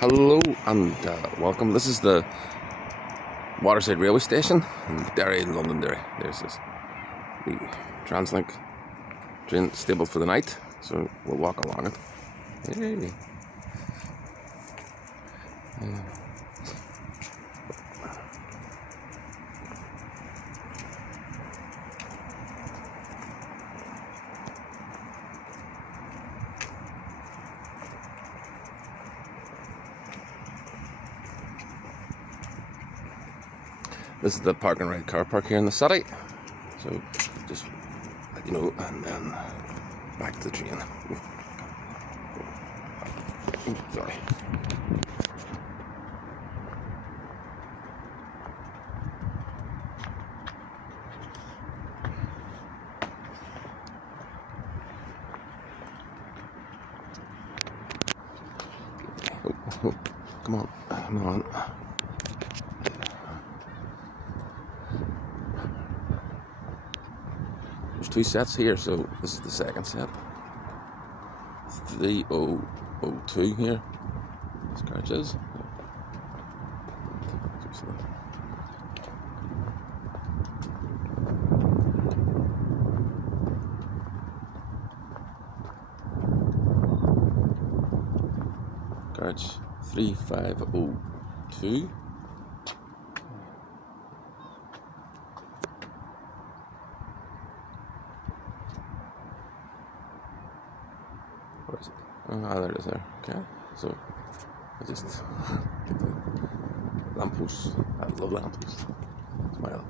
Hello and welcome. This is the Waterside railway station in Derry, Londonderry. There's the Translink train stable for the night, so we'll walk along it. Hey. This is the park and ride car park here in the city. So just let you know, and then back to the train. Sorry. Oh, come on, come on. There's two sets here, so this is the second set. 3002 here. This carriage is. Carriage 3502. Where is it? Ah, there it is there. Okay, so I just get the lampposts. I love lampposts. Smile.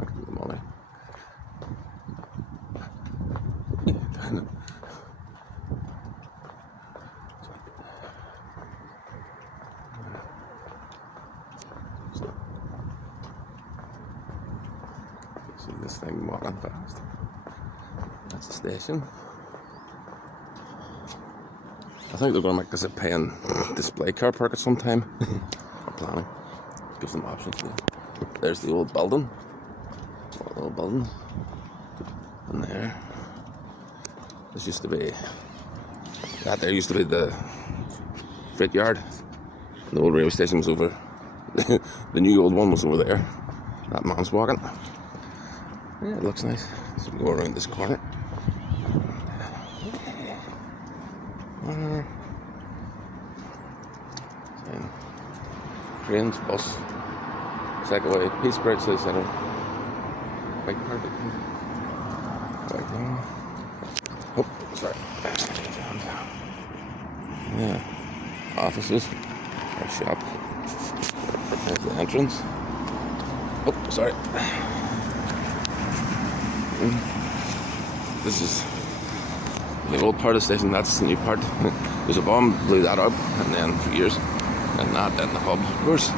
I can do them all now. See this thing walking fast. That's the station. I think they're going to make this a paying display car park at some time. I'm planning. Give them options there. There's the old building. Old building. And there. This used to be... That there used to be the freight yard. The old railway station was over. The new old one was over there. That man's walking. Yeah, it looks nice. So we go around this corner. Trains, bus, cycleway, Peace Bridge, City Centre, bike park. Right down. Oh, sorry. Yeah. Offices, our shop. There's the entrance. Oh, sorry. This is the old part of the station. That's the new part. There's a bomb blew that up, and then for years, and that in the hub, of course.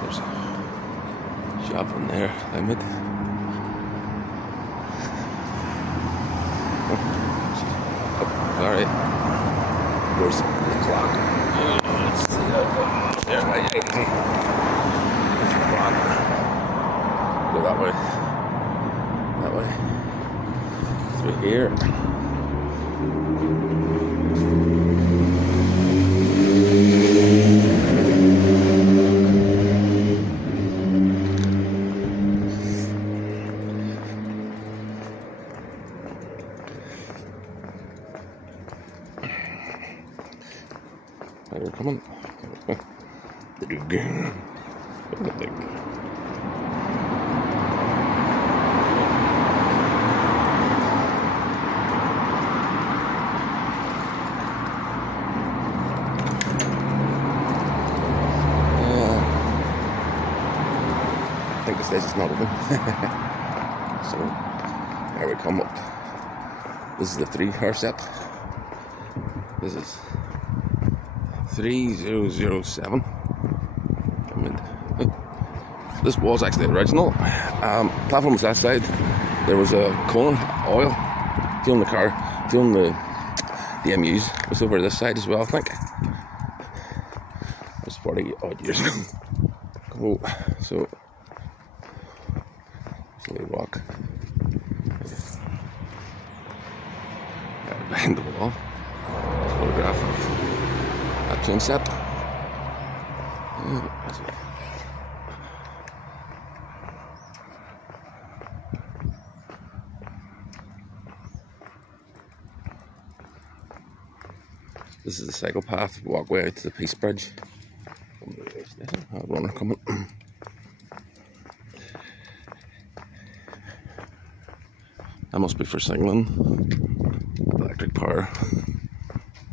There's a shop in there. I'm it. Oh, all right. Where's the clock? Let's see. There, there's the clock. Go that way. That way. Through here. They're coming. The dog. I think the station's not open. So there we come up. This is the 3-car set. This is 3007. This was actually the original. Platform was that side. There was a coolant oil fueling the car, fueling the MUs. It was over this side as well, I think. That was 40 odd years ago. Cool. So we walk behind the wall. Photograph. That chain set. This is the cycle path walkway out to the Peace Bridge. A runner coming. That must be for signaling. Electric power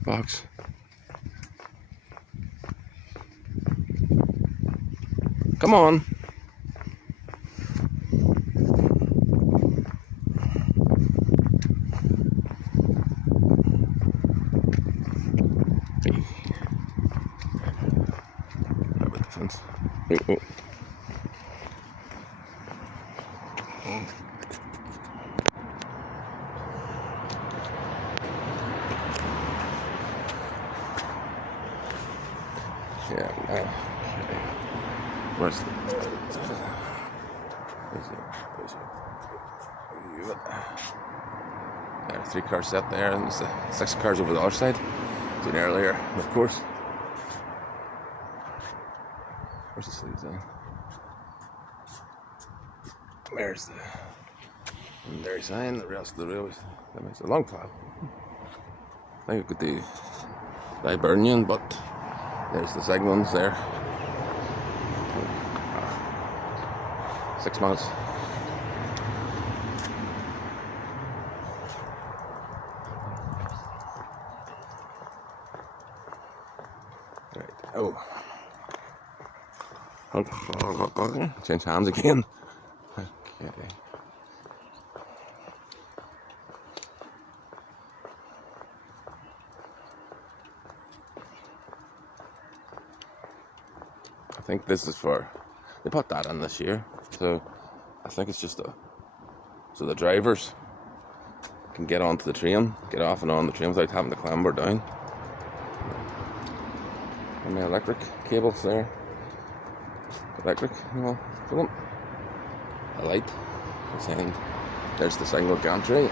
box. Come on. How about the fence? Oh. Yeah, okay. Where's the... There are 3 cars set there, and there's 6 cars over the other side. Seen earlier, of course. Where's the sleeves then? There's the Londonderry sign, the rest of the railways. That makes a long plan. I think we could do Hibernian, but there's the signals there. 6 miles. Right. Oh. Okay. Change hands again. Okay. I think this is for, they put that in this year, so I think it's just so the drivers can get onto the train, get off and on the train without having to clamber down. And the electric cables there. Electric, well, for them. A light. And there's the signal gantry.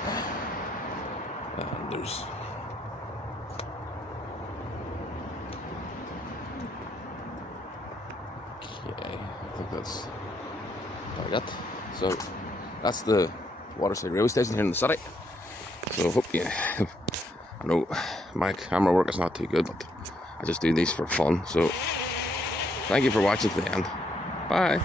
And there's okay, I think that's about it. So that's the Waterside railway station here in the city. So I hope you I know my camera work is not too good, but I just do these for fun. So thank you for watching to the end. Bye.